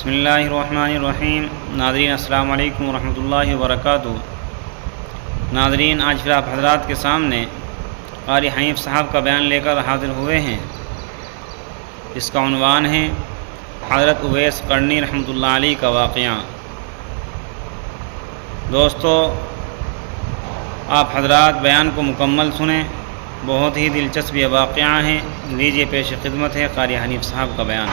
بسم اللہ الرحمن الرحیم۔ ناظرین السلام علیکم ورحمۃ اللہ وبرکاتہ۔ ناظرین، آج پھر آپ حضرات کے سامنے قاری حنیف صاحب کا بیان لے کر حاضر ہوئے ہیں۔ اس کا عنوان ہے حضرت اویس قرنی رحمۃ اللہ علیہ کا واقعہ۔ دوستو، آپ حضرات بیان کو مکمل سنیں، بہت ہی دلچسپ یہ واقعہ ہے۔ لیجیے پیش خدمت ہے قاری حنیف صاحب کا بیان۔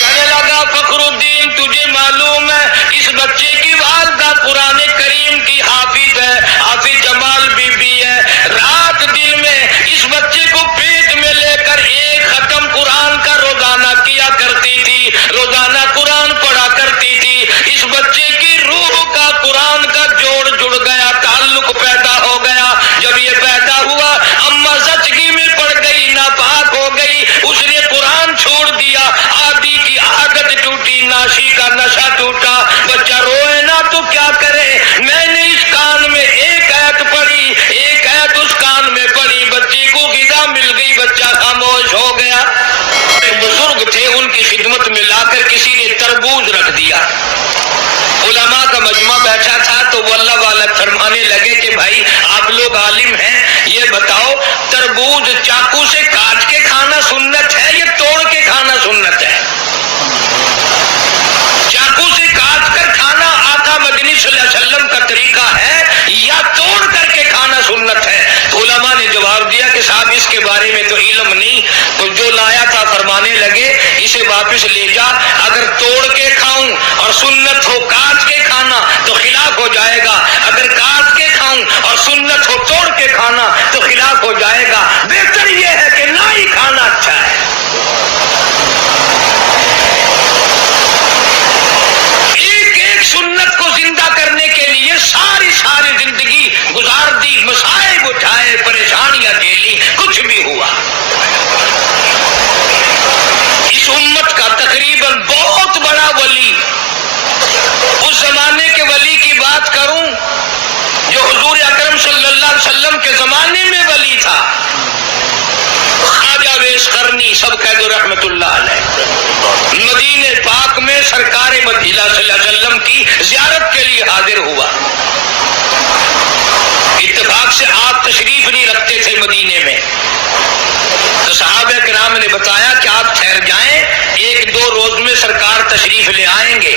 کہنے لگا فخر الدین، تجھے معلوم ہے اس بچے کی والدہ قرآن کریم کی حافظ ہے، حافظ جمال بی بی ہے۔ رات دن میں اس بچے کو پیٹ میں لے کر ایک ختم قرآن کا روزانہ کیا کرتی تھی، روزانہ قرآن پڑھا کرتی تھی۔ اس بچے کی روح کا قرآن کا جوڑ جڑ گیا، تعلق پیدا ہو گیا۔ جب یہ پیدا ہوا، اماں زچگی میں پڑ گئی، ناپاک ہو گئی، اس نے قرآن چھوڑ دیا، آدھی کی عادت ٹوٹی، ناشی کا نشہ ٹوٹا۔ بچہ روئے نا تو کیا کرے؟ میں نے اس کان میں ایک آیت پڑھی، ایک آیت اس کان میں پڑھی، بچے کو غذا مل گئی، بچہ خاموش ہو گیا۔ بزرگ تھے، ان کی خدمت میں لا کر کسی نے تربوز رکھ دیا۔ علماء کا مجمع بیٹھا تھا تو وہ اللہ والا فرمانے لگے کہ بھائی آپ لوگ عالم ہیں، یہ بتاؤ تربوز چاقو سے کاٹ کے کھانا سنت ہے یا توڑ کے کھانا سنت ہے؟ چاقو سے کاٹ کر کھانا آقا مدنی صلی اللہ علیہ وسلم کا طریقہ ہے یا توڑ کر کے کھانا سنت ہے؟ تو علماء نے جواب دیا کہ صاحب اس کے بارے میں تو علم نہیں، تو جو لایا تھا فرمانے لگے اسے واپس لے جا، اگر توڑ کے کھاؤں اور سنت ہو کاٹ کے کھانا تو خلاف ہو جائے گا، اگر کاٹ کے کھاؤں اور سنت ہو توڑ کے کھانا تو خلاف ہو جائے گا، بہتر یہ ہے کہ نہ ہی کھانا اچھا ہے۔ سنت کو زندہ کرنے کے لیے ساری زندگی گزار دی، مصائب اٹھائے، پریشانیاں جھیلی، کچھ بھی ہوا۔ اس امت کا تقریباً بہت بڑا ولی، اس زمانے کے ولی کی بات کروں جو حضور اکرم صلی اللہ علیہ وسلم کے زمانے میں ولی تھا، خواجہ اویس قرنی، سب کہہ دو رحمت اللہ علیہ، مدینے پاک میں سرکار مدینہ صلی اللہ علیہ وسلم کی زیارت کے لیے حاضر ہوا۔ اتفاق سے آپ تشریف نہیں رکھتے تھے مدینے میں، تو صحابہ کرام نے بتایا کہ آپ ٹھہر جائیں، ایک دو روز میں سرکار تشریف لے آئیں گے۔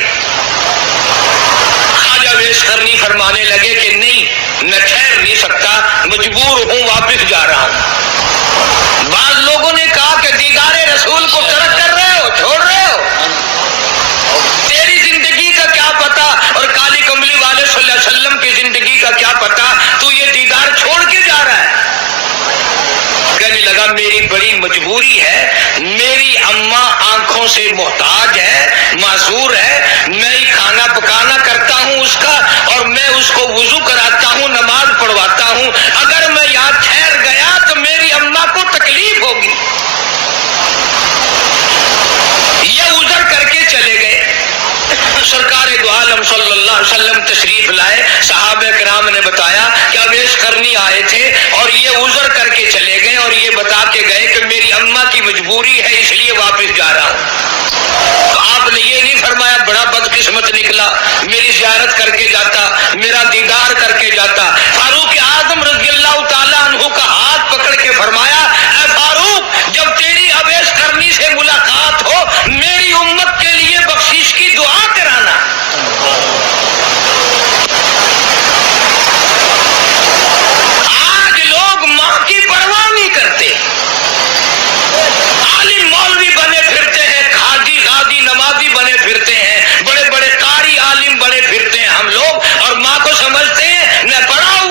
خواجہ اویس قرنی فرمانے لگے کہ نہیں، میں ٹھہر نہیں سکتا، مجبور ہوں، واپس جا رہا ہوں۔ بعض لوگوں نے کہا کہ دیدار رسول کو ترک کر رہے ہو، چھوڑ رہے ہو، تیری زندگی کا کیا پتا، اور کالی کملی والے صلی اللہ علیہ وسلم کی زندگی کا کیا پتا، تو یہ دیدار چھوڑ کے جا رہا ہے۔ کہنے لگا میری بڑی مجبوری ہے، میری اماں آنکھوں سے محتاج ہے، معذور ہے، میں ہی کھانا پکانا کرتا ہوں اس کا، اور میں اس کو وضو کراتا ہوں، نماز پڑھواتا ہوں، اگر میں یہاں ٹھہر گیا تو میری اماں کو تکلیف ہوگی۔ یہ عذر کر کے چلے گئے۔ سرکار دو عالم صلی اللہ علیہ وسلم تشریف لائے، صحابہ کرام نے بتایا کہ اویس قرنی آئے تھے اور یہ عذر کر کے چلے گئے اور یہ بتا کے گئے کہ میری اماں کی مجبوری ہے اس لیے واپس جا رہا ہوں۔ تو آپ نے یہ نہیں فرمایا بڑا بدقسمت نکلا، میری زیارت کر کے جاتا، میرا دیدار کر کے جاتا۔ فاروق اعظم رضی اللہ تعالیٰ عنہ کا ہاتھ پکڑ کے فرمایا، اے فاروق، جب تیری اویس قرنی سے ملاقات ہو میری امت کے لیے بخشش کی دعا کرانا۔ آج لوگ ماں کی پرواہ نہیں کرتے، عالم مولوی بنے پھرتے ہیں، حاجی غازی نمازی بنے پھرتے ہیں، بڑے بڑے قاری عالم بنے پھرتے ہیں ہم لوگ، اور ماں کو سمجھتے ہیں نہ پڑھا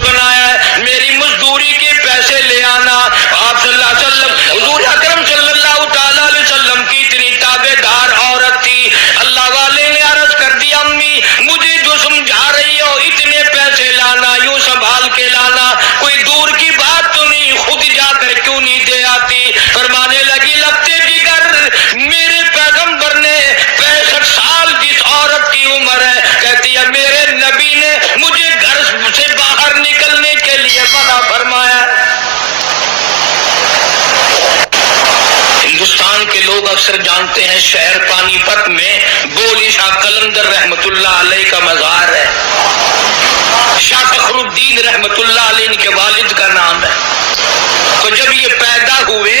बनाया है, मेरी मजदूरी के पैसे ले आना। आप सल्लल्लाहु अलैहि वसल्लम, हुजूर अकरम सल्लल्लाहु ताला अलैहि वसल्लम की इतनी ताबेदार औरत थी। अल्लाह वाले ने अर्ज कर दिया, अम्मी मुझे जो समझा रही हो इतने पैसे लाना, यूं संभाल के लाना, कोई दूर की बात तो नहीं, खुद जाकर क्यों नहीं दे आती। फरमाने लगी, लगते जिगर मेरे पैगंबर ने 65 साल जिस औरत की उम्र है, कहती है मेरे नबी ने मुझे घर से बाहर निकलने के लिए मना फरमाया। हिंदुस्तान के लोग अक्सर जानते हैं शहर पानीपत में बोली शाह कलंदर रहमतुल्लाह अलैह का मज़ार है। शाह फखरुद्दीन रहमतुल्लाह अलैह के वालिद का नाम है। तो जब ये पैदा हुए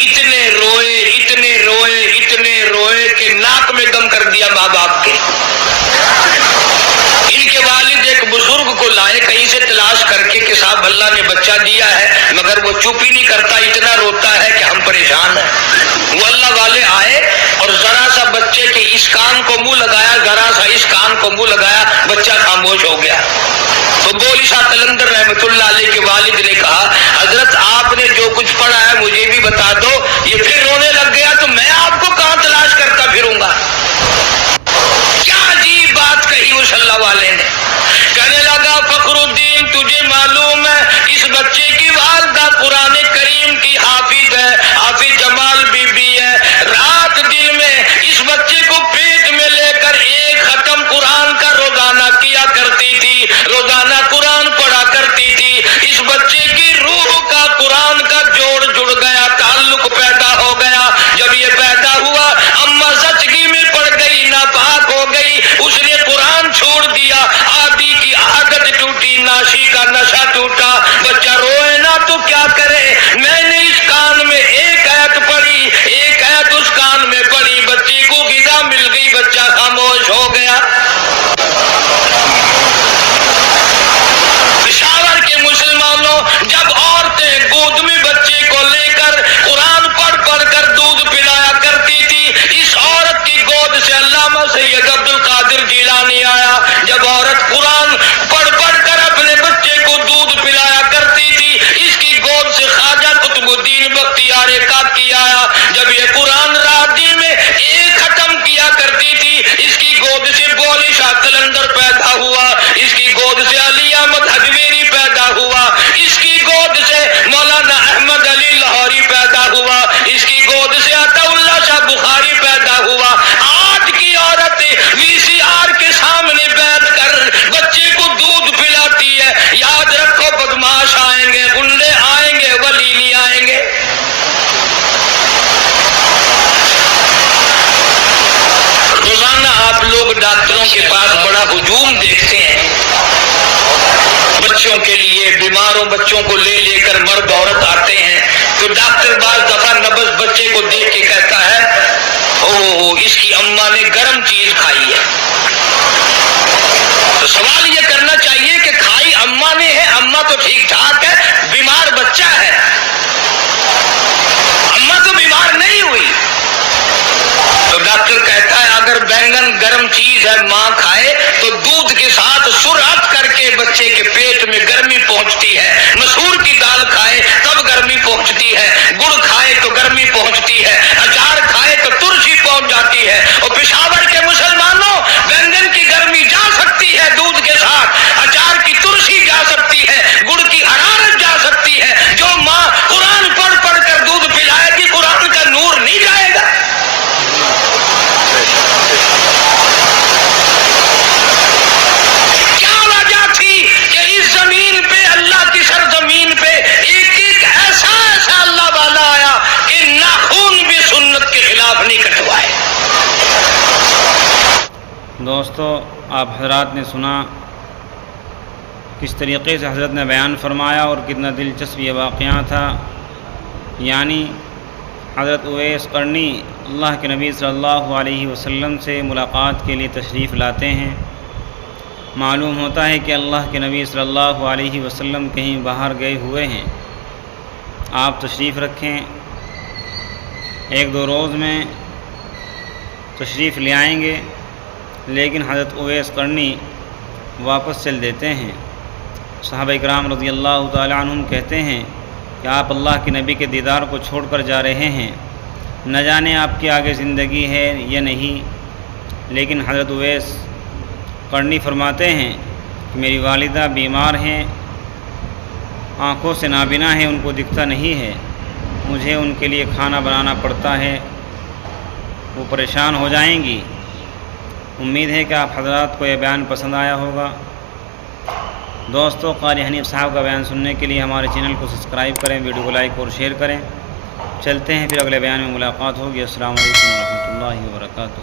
इतने रोए इतने रोए इतने रोए कि नाक में दम कर दिया माँ बाप के। इनके वालिद एक बुजुर्ग को लाए कहीं से तलाश करके कि साहब अल्लाह ने बच्चा दिया है, मगर वो चुप ही नहीं करता, इतना रोता है कि हम परेशान हैं। वो अल्लाह वाले आए और जरा सा बच्चे के इस कान को मुंह लगाया, जरा सा इस कान को मुंह लगाया, बच्चा खामोश हो गया। तो बोली शाह कलंदर रहमतुल्लाह अलैह के वालिद ने कहा, हजरत आपने जो कुछ पढ़ा है मुझे भी बता दो। ये फिर रोने लग गया तो मैं आपको कहां तलाश करता फिरूंगा। क्या अजीब बात कही उस अल्लाह वाले ने। कहने लगा, फखरुद्दीन तुझे मालूम है इस बच्चे की वालिदा कुरान करीम की हाफिज है, हाफिज जमाल बीबी है। रात दिन में इस बच्चे को पेट में लेकर एक खत्म कुरान का रोजाना किया करती थी, रोजाना कुरान पढ़ा करती थी। इस बच्चे की रूह का कुरान का जोड़ जुड़ गया, ताल्लुक पैदा हो गया। जब ये पैदा हुआ अम्मा सचगी में पड़ गई, नापाक हो गई, उसने कुरान छोड़ दिया, आदि की आदत टूटी, नाशी का नशा टूटा। बच्चा रोए ना तो क्या करे। मैंने इस कान में एक आयत पढ़ी, एक आयत उस कान में पढ़ी, बच्चे को गिज़ा मिल गई, बच्चा खामोश हो गया। पेशावर के मुसलमानों, जब औरतें गोद में बच्चे को लेकर कुरान पढ़ पढ़ कर दूध पिलाया करती थी, इस औरत की गोद से अल्लामा सैयद अब्दुल कादिर जिलानी आया। जब औरत कुरान पढ़ पढ़ कर अपने बच्चे को दूध पिलाया करती थी, इसकी गोद से ख्वाजा कुतुबुद्दीन बख्तियार काकी आया। जब ये कुरान रात दिन में एक खत्म किया करती थी, इसकी गोद से बोली शाह कलंदर पैदा हुआ, इसकी गोद से अली अहमद हजवेरी पैदा हुआ, इसकी गोद से मौलाना अहमद अली लाहौरी पैदा हुआ, इसकी गोद से अताउल्लाह शाह बुखारी पैदा हुआ। आज की औरत वीसीआर के सामने बैठकर बच्चे को दूध पिलाती है। याद रखो, बदमाश आएंगे, गुंडे आएंगे, वली नहीं आएंगे। रोजाना आप लोग डॉक्टरों के पास बड़ा हुजूम देखते हैं। बच्चों के लिए बीमारों बच्चों को ले लेकर मर्द औरत आते हैं तो डॉक्टर बाज दफा नब्ज बच्चे को देख के कहता है, ओ इसकी अम्मा ने गर्म चीज खाई है। तो सवाल ये करना चाहिए कि खाई अम्मा ने है, अम्मा तो ठीक ठाक है, बीमार बच्चा है, अम्मा तो बीमार नहीं हुई। तो डॉक्टर कहता है अगर बैंगन गर्म चीज है मां खाए तो दूध के साथ सुरअत करके बच्चे के पेट में गर्मी पहुंचती है। मसूर की दाल खाए तब गर्मी पहुंचती है, गुड़ खाए तो गर्मी पहुंचती है, अचार खाए तो तुलसी पहुंच जाती है। और पेशावर के मुसलमानों, बैंगन की गर्मी जा सकती है दूध के साथ, अचार की तुलसी जा सकती है, गुड़ की हरारत जा सकती है। जो मां कुरान पढ़ पढ़ कर दूध पिलाएगी, कुरान का नूर नहीं जाएगा। क्या वजह थी कि इस जमीन पे, अल्लाह की सरजमीन पे एक एक ऐसा ऐसा अल्लाह वाला आया कि नाखून भी सुन्नत के खिलाफ नहीं कटवाए। दोस्तों, आप हजरात ने सुना किस तरीक़े से हज़रत ने बयान फरमाया और कितना दिलचस्प ये वाक़या था। यानी हज़रत उवैस करनी अल्लाह के नबी सल्लल्लाहु अलैहि वसल्लम से मुलाक़ात के लिए तशरीफ़ लाते हैं। मालूम होता है कि अल्लाह के नबी सल्लल्लाहु अलैहि वसल्लम कहीं बाहर गए हुए हैं। आप तशरीफ़ रखें, एक दो रोज़ में तशरीफ़ ले आएंगे, लेकिन हज़रत उवैस करनी वापस चल देते हैं। صحابہ اکرام رضی اللہ تعالی عنہم کہتے ہیں کہ آپ اللہ کے نبی کے دیدار کو چھوڑ کر جا رہے ہیں، نہ جانے آپ کی آگے زندگی ہے یا نہیں، لیکن حضرت اویس قرنی فرماتے ہیں کہ میری والدہ بیمار ہیں، آنکھوں سے نابینا ہے، ان کو دکھتا نہیں ہے، مجھے ان کے لیے کھانا بنانا پڑتا ہے، وہ پریشان ہو جائیں گی۔ امید ہے کہ آپ حضرات کو یہ بیان پسند آیا ہوگا۔ دوستو، قاری حنیف صاحب کا بیان سننے کے لیے ہمارے چینل کو سبسکرائب کریں، ویڈیو کو لائک اور شیئر کریں۔ چلتے ہیں پھر اگلے بیان میں ملاقات ہوگی۔ السلام علیکم ورحمۃ اللہ وبرکاتہ۔